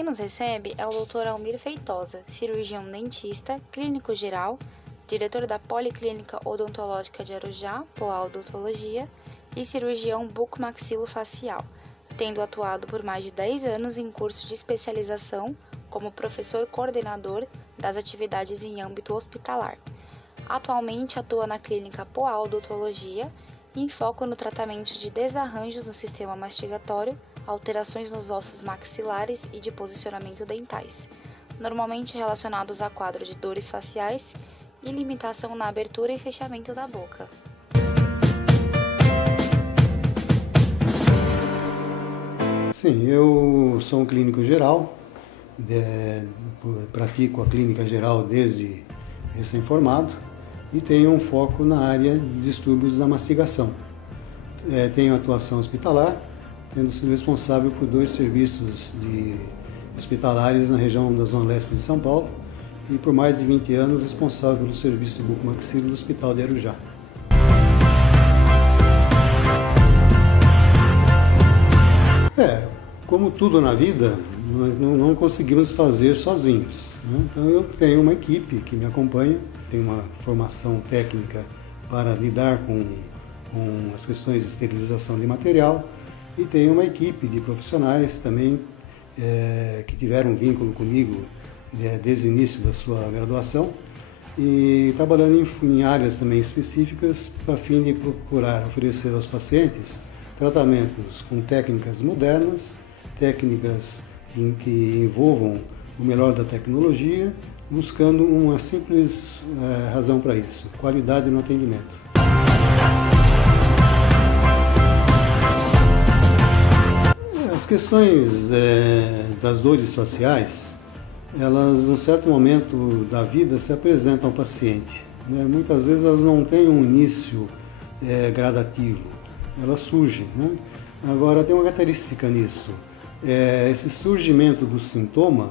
Quem nos recebe é o Dr. Almir Feitosa, cirurgião dentista, clínico geral, diretor da Policlínica Odontológica de Arujá, Poá Odontologia, e cirurgião bucomaxilofacial, tendo atuado por mais de 10 anos em curso de especialização como professor coordenador das atividades em âmbito hospitalar. Atualmente atua na clínica Poá Odontologia, em foco no tratamento de desarranjos no sistema mastigatório, alterações nos ossos maxilares e de posicionamento dentais, normalmente relacionados a quadro de dores faciais e limitação na abertura e fechamento da boca. Sim, eu sou um clínico geral, pratico a clínica geral desde recém-formado e tenho um foco na área de distúrbios da mastigação. Tenho atuação hospitalar, tendo sido responsável por 2 serviços hospitalares na região da Zona Leste de São Paulo e por mais de 20 anos responsável pelo serviço de bucomaxilo do Hospital de Arujá. Como tudo na vida, não conseguimos fazer sozinhos, né? Então eu tenho uma equipe que me acompanha, tenho uma formação técnica para lidar com as questões de esterilização de material e tenho uma equipe de profissionais também que tiveram um vínculo comigo desde o início da sua graduação e trabalhando em áreas também específicas a fim de procurar oferecer aos pacientes tratamentos com técnicas modernas, técnicas que envolvam o melhor da tecnologia, buscando uma simples razão para isso: qualidade no atendimento. As questões das dores faciais, elas, em um certo momento da vida, se apresentam ao paciente, né? Muitas vezes elas não têm um início gradativo, elas surgem, né? Agora, tem uma característica nisso. Esse surgimento do sintoma,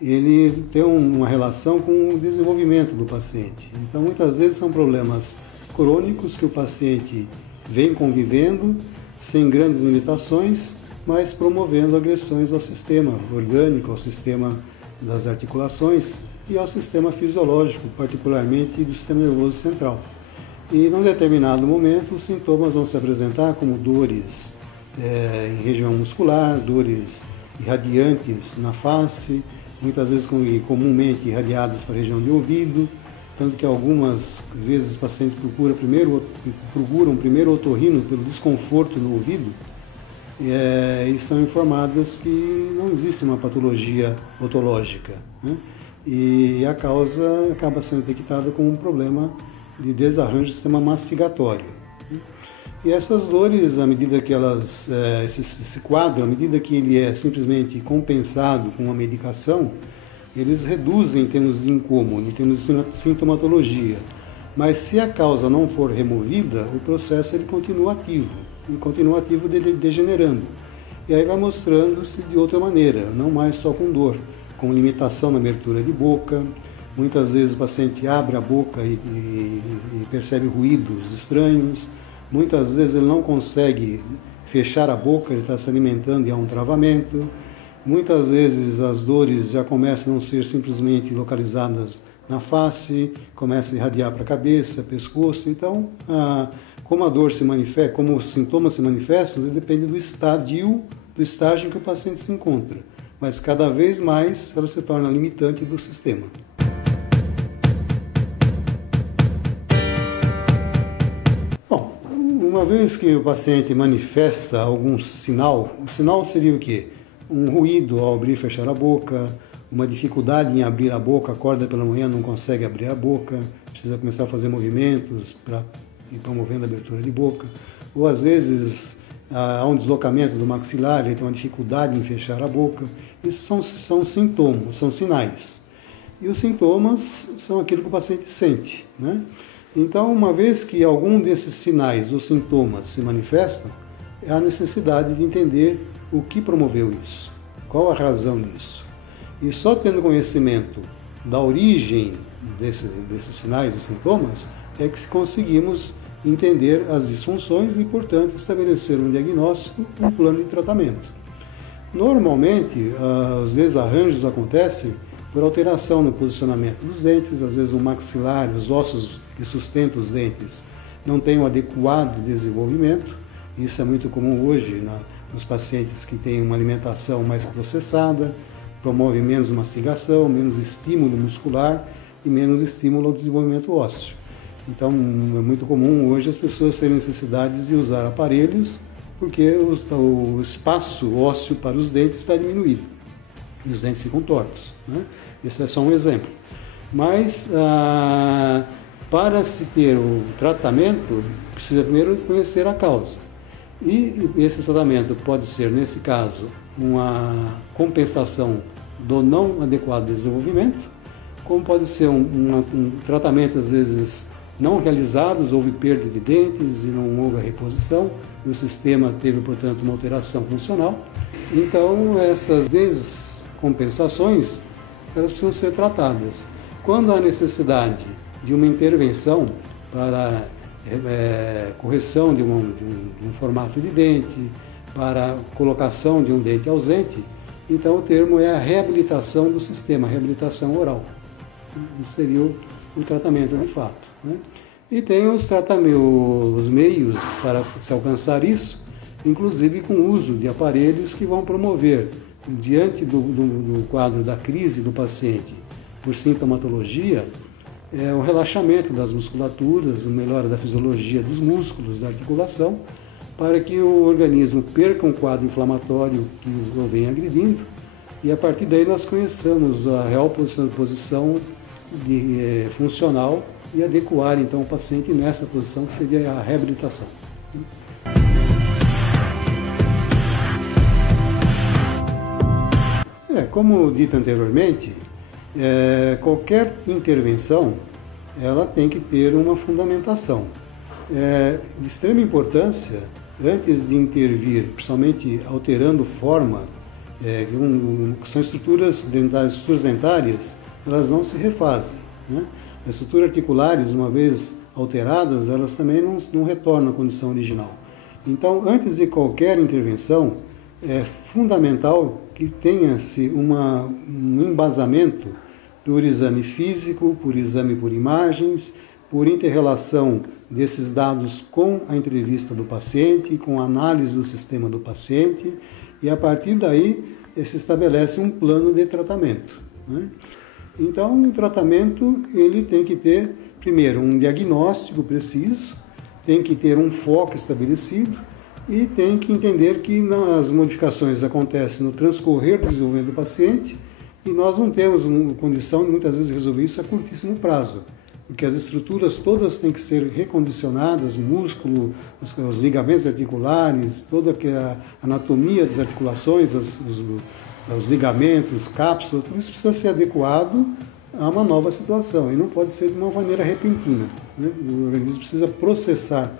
ele tem uma relação com o desenvolvimento do paciente. Então, muitas vezes são problemas crônicos que o paciente vem convivendo, sem grandes limitações, mas promovendo agressões ao sistema orgânico, ao sistema das articulações e ao sistema fisiológico, particularmente do sistema nervoso central. E, num determinado momento, os sintomas vão se apresentar como dores em região muscular, dores irradiantes na face, muitas vezes comumente irradiados para a região de ouvido, tanto que algumas vezes os pacientes procuram primeiro otorrino pelo desconforto no ouvido e são informadas que não existe uma patologia otológica, né? E a causa acaba sendo detectada como um problema de desarranjo do sistema mastigatório. E essas dores, à medida que esse quadro, à medida que ele é simplesmente compensado com uma medicação, eles reduzem em termos de incômodo, em termos de sintomatologia. Mas se a causa não for removida, o processo ele continua ativo, degenerando. E aí vai mostrando-se de outra maneira, não mais só com dor, com limitação na abertura de boca. Muitas vezes o paciente abre a boca e percebe ruídos estranhos. Muitas vezes ele não consegue fechar a boca, ele está se alimentando e há um travamento. Muitas vezes as dores já começam a não ser simplesmente localizadas na face, começam a irradiar para a cabeça, pescoço. Então, como a dor se manifesta, como os sintomas se manifestam, depende do estágio em que o paciente se encontra. Mas cada vez mais ela se torna limitante do sistema. Uma vez que o paciente manifesta algum sinal, o sinal seria o quê? Um ruído ao abrir e fechar a boca, uma dificuldade em abrir a boca, acorda pela manhã, não consegue abrir a boca, precisa começar a fazer movimentos para ir promovendo a abertura de boca, ou às vezes há um deslocamento do maxilar, ele tem uma dificuldade em fechar a boca. Isso são sintomas, são sinais. E os sintomas são aquilo que o paciente sente, né? Então, uma vez que algum desses sinais ou sintomas se manifestam, há necessidade de entender o que promoveu isso, qual a razão disso. E só tendo conhecimento da origem desses sinais e sintomas é que conseguimos entender as disfunções e, portanto, estabelecer um diagnóstico e um plano de tratamento. Normalmente, os desarranjos acontecem por alteração no posicionamento dos dentes, às vezes o maxilar, os ossos que sustentam os dentes não têm um adequado desenvolvimento. Isso é muito comum hoje nos pacientes que têm uma alimentação mais processada, promove menos mastigação, menos estímulo muscular e menos estímulo ao desenvolvimento ósseo. Então, é muito comum hoje as pessoas terem necessidades de usar aparelhos porque o espaço ósseo para os dentes está diminuído e os dentes ficam tortos, né? Esse é só um exemplo. Mas, para se ter o tratamento, precisa primeiro conhecer a causa. E esse tratamento pode ser, nesse caso, uma compensação do não adequado desenvolvimento, como pode ser um tratamento, às vezes, não realizados, houve perda de dentes e não houve a reposição, e o sistema teve, portanto, uma alteração funcional. Então, essas descompensações, elas precisam ser tratadas. Quando há necessidade de uma intervenção para correção de um formato de dente, para colocação de um dente ausente, então o termo é a reabilitação do sistema, a reabilitação oral. Isso seria o tratamento de fato, né? E tem os meios para se alcançar isso, inclusive com o uso de aparelhos que vão promover, diante do quadro da crise do paciente por sintomatologia, o relaxamento das musculaturas, a melhora da fisiologia dos músculos, da articulação, para que o organismo perca um quadro inflamatório que o vem agredindo, e a partir daí nós conheçamos a real posição funcional e adequar então o paciente nessa posição que seria a reabilitação. Como dito anteriormente, qualquer intervenção ela tem que ter uma fundamentação. De extrema importância, antes de intervir, principalmente alterando forma, são estruturas dentárias, elas não se refazem, né? As estruturas articulares, uma vez alteradas, elas também não retornam à condição original. Então, antes de qualquer intervenção, é fundamental que tenha-se um embasamento por exame físico, por exame por imagens, por inter-relação desses dados com a entrevista do paciente, com a análise do sistema do paciente, e a partir daí se estabelece um plano de tratamento, né? Então, o tratamento ele tem que ter, primeiro, um diagnóstico preciso, tem que ter um foco estabelecido e tem que entender que as modificações acontecem no transcorrer do desenvolvimento do paciente e nós não temos uma condição, muitas vezes, de resolver isso a curtíssimo prazo, porque as estruturas todas têm que ser recondicionadas, músculo, os ligamentos articulares, toda a anatomia das articulações, os ligamentos, cápsulas, tudo isso precisa ser adequado a uma nova situação e não pode ser de uma maneira repentina, né? O organismo precisa processar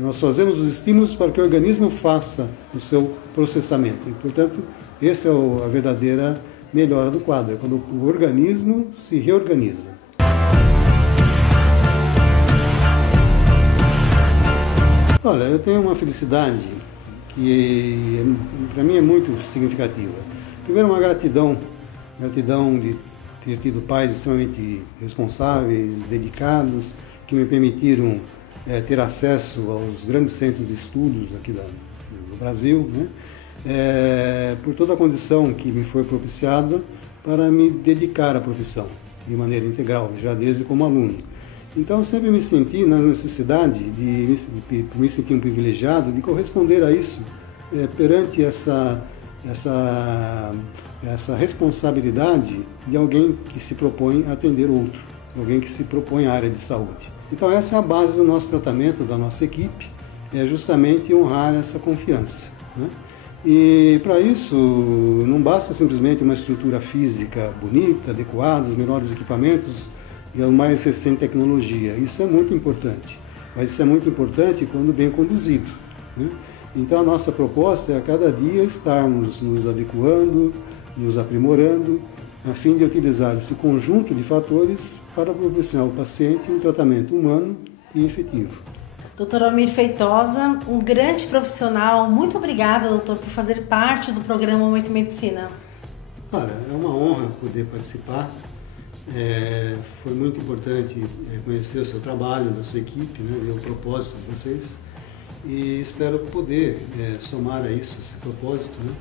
nós fazemos os estímulos para que o organismo faça o seu processamento e, portanto, essa é a verdadeira melhora do quadro, é quando o organismo se reorganiza. Olha, eu tenho uma felicidade que para mim é muito significativa. Primeiro, uma gratidão de ter tido pais extremamente responsáveis, dedicados, que me permitiram ter acesso aos grandes centros de estudos aqui do Brasil, né? Por toda a condição que me foi propiciada para me dedicar à profissão de maneira integral, já desde como aluno. Então, eu sempre me senti na necessidade de me sentir um privilegiado de corresponder a isso perante essa responsabilidade de alguém que se propõe a atender outro, alguém que se propõe à área de saúde. Então, essa é a base do nosso tratamento, da nossa equipe, é justamente honrar essa confiança, né? E para isso não basta simplesmente uma estrutura física bonita, adequada, os melhores equipamentos e a mais recente tecnologia. Isso é muito importante, mas isso é muito importante quando bem conduzido, né? Então a nossa proposta é a cada dia estarmos nos adequando, nos aprimorando, a fim de utilizar esse conjunto de fatores para proporcionar ao paciente um tratamento humano e efetivo. Doutor Almir Feitosa, um grande profissional. Muito obrigada, doutor, por fazer parte do programa Momento Medicina. Olha, é uma honra poder participar. Foi muito importante conhecer o seu trabalho, da sua equipe, né, ver o propósito de vocês. E espero poder somar a isso, esse propósito, né,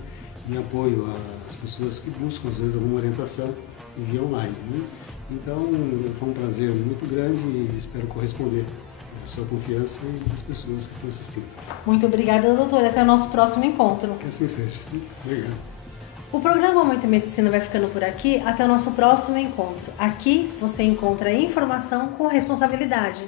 em apoio às pessoas que buscam, às vezes, alguma orientação via online. Né? Então, foi um prazer muito grande e espero corresponder à sua confiança e das pessoas que estão assistindo. Muito obrigada, doutor. Até o nosso próximo encontro. Que assim seja. Obrigado. O programa Momento Medicina vai ficando por aqui. Até o nosso próximo encontro. Aqui você encontra informação com responsabilidade.